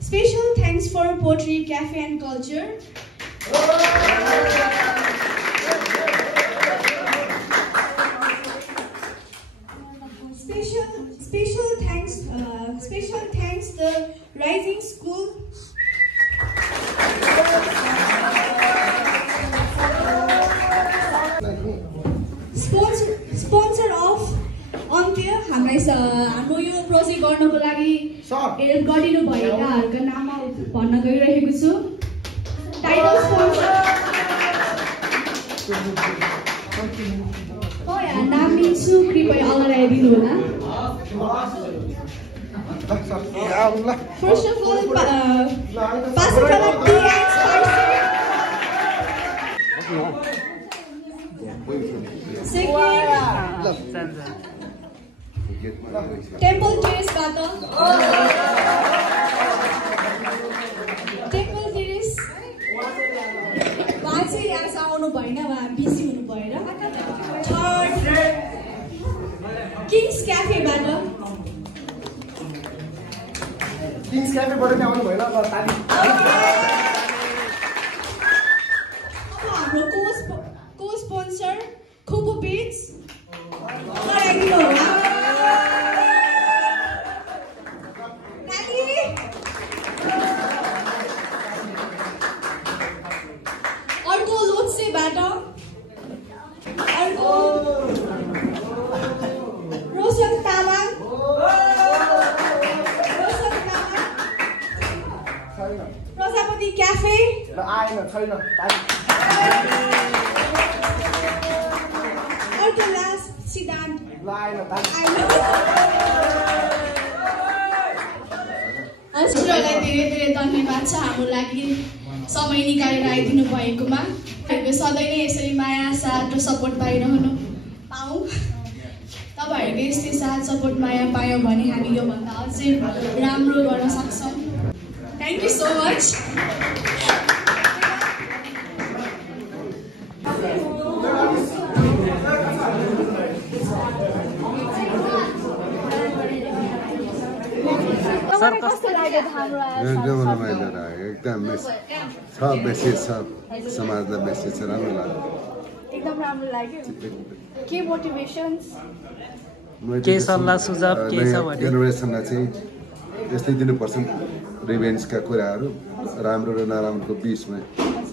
Special thanks for Poetry Cafe and Culture. Special thanks the Rising School. Sponsor of अन्त्य हाम्रो यो project गर्नको लागि हेल्प गरिनु भएकाहरुको नाम भन्न गइरहेको छु। टाइटल स्पोन्सर हो या नाम लिन्छु, कृपया अगाइदिनु होला। First of all, Pastor Temple Terrace Bata. Temple Terrace. Why say yes? I want to buy now. I'm busy with buy now. Third, King's Cafe Bata. King's Cafe Bata now. I want to buy now. Co-sponsor Kubo Beats. अर्को लोत्से बाटा अर्को Roshan Tamang Prajapati cafe अर्को last सिद्धान्त हजुरहरूलाई धेरै धेरै धन्यवाद छ हाम्रो लागि समय निकालेर आइदिनु भएकोमा। सधैँ नै यसरी माया साथ र सपोर्ट पाइरहनु पाऊँ। तपाईहरुले यस्तै साथ सपोर्ट माया पायो भने हामी योभन्दा अझै राम्रो गर्न सक्छौँ। Thank you so much. Sir कस्तो लाग्यो हाम्रो एकदम रमाइलो लाग्यो, एकदम सब मेसेज छ समाजलाई मेसेज छ, राम्रो लाग्यो, एकदम राम्रो लाग्यो। के मोटिभेशन्स के सल्लाह सुझाव के छ भने जेनेरेसनलाई चाहिँ यस्तै दिनुपर्छ रिभेन्जका कुराहरू राम्रो र नराम्रोको बीचमा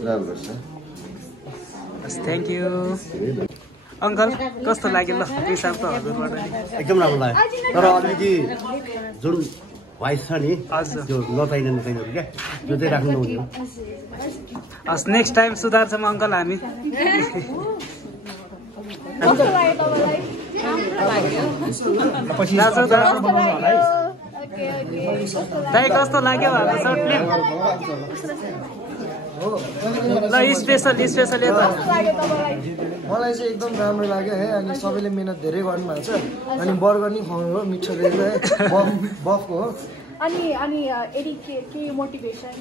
राम्रो छ। Thank you uncle. कस्तो लाग्यो ल हिसाब त हजुरबाट एकदम राम्रो लाग्यो, तर अलिकति जुन भोइस छ नि त्यो नचाहिने नचाहिनेहरू क्या त्यो चाहिँ राख्नु हुने हो। हस् नेक्स्ट टाइम सुधार्छौँ अङ्कल हामी। दाइ कस्तो लाग्यो हाम्रो सर्ट फिल्म ल स्पेशल यता मलाई चाहिँ एकदम राम्रो लाग्यो है। अनि सबैले मेहनत धेरै गर्नुभएको छ। अनि बर्गर नि खुवाउनु हो मिठो रहेछ है, बफको हो। अनि एडी के मोटिभेसन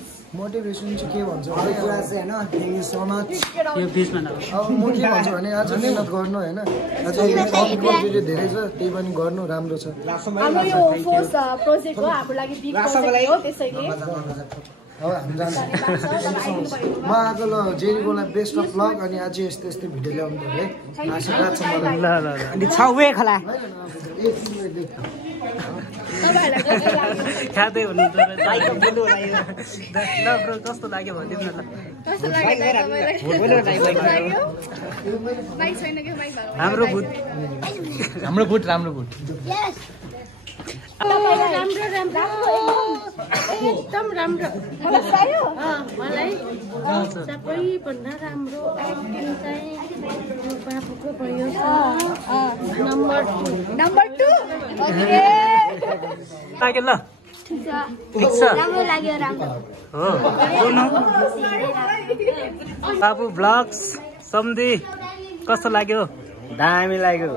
चाहिँ के भन्छ भने क्लास हैन थ्यांक यू सो मच। यो बीचमा न अब म के भन्छु भने आज मेहनत गर्नु हैन, आज कम्प्लिट धेरै छ त्यही पनि गर्नु राम्रो छ। हाम्रो यो फर्स्ट प्रोजेक्ट हो, हाम्रो लागि बिग प्रोजेक्ट हो, त्यसैले म आएको ल जेरीकोलाई बेस्ट अफ लक। अनि आज यस्तो यस्तो भिडियो ल्याउनु है आशीर्वाद छ मलाई। ल अनि छाउवे खला खाँदै हुनुहुन्छ ल ब्रो कस्तो लाग्यो भनिदिनु न ल। हाम्रो भूत राम्रो भूत एकदम राम्रो मलाई सबैभन्दा राम्रो एक्टिङ चाहिँ बाबुको भयो नम्बर 2 लाग्यो ल ठिक छ राम्रो लाग्यो राम्रो हो बाबु ब्लग्स सम्धी कस्तो लाग्यो? दामी लाग्यो। अब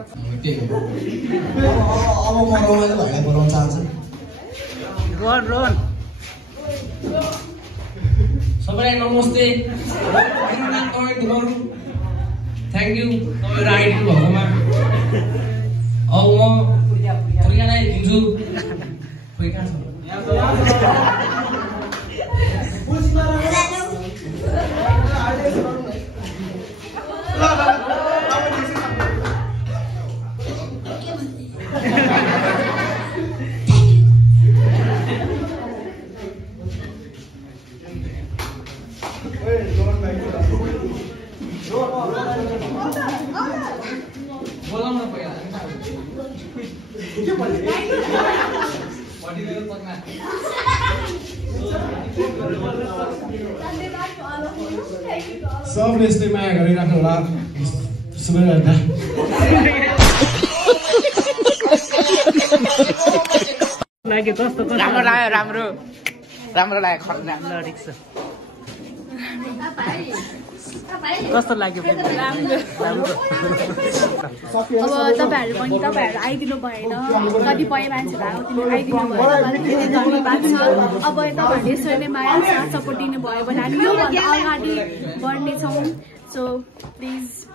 म रमाइलो भाइलाई बोलाउन चाहन्छु। रोहन सबैलाई नमस्ते। थ्याङ्क यू तपाईँहरू आइदिनु भएकोमा। अब म सबैजना दिन्छु खोइ कहाँ छ बोलाउन पहिला सबले यस्तै माया गरिराख्नु होला सुनेर लाग्यो कस्तो राम्रो लाग्यो राम्रो लाग्यो राम्रो रिक्स कस्तो लाग्यो अब तपाईँहरू पनि तपाईँहरू आइदिनु भएन कतिपय मान्छेहरू आइदिनु भएन धन्यवाद छ अब तपाईँहरूले यसरी नै माया साथ सपोर्ट दिनुभयो भने हामी योभन्दा अगाडि बढ्नेछौँ सो प्लिज